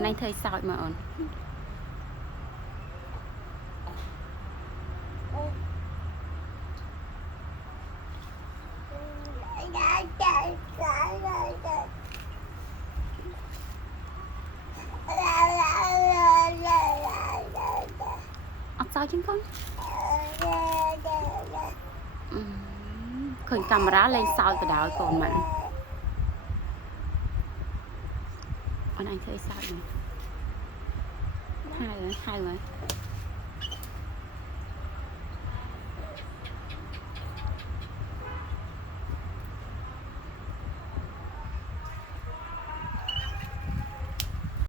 Này thấy sao mà ổn. Sao chứ con khởi camera lên sao từ đó còn mà anh thấy sao rồi hai rồi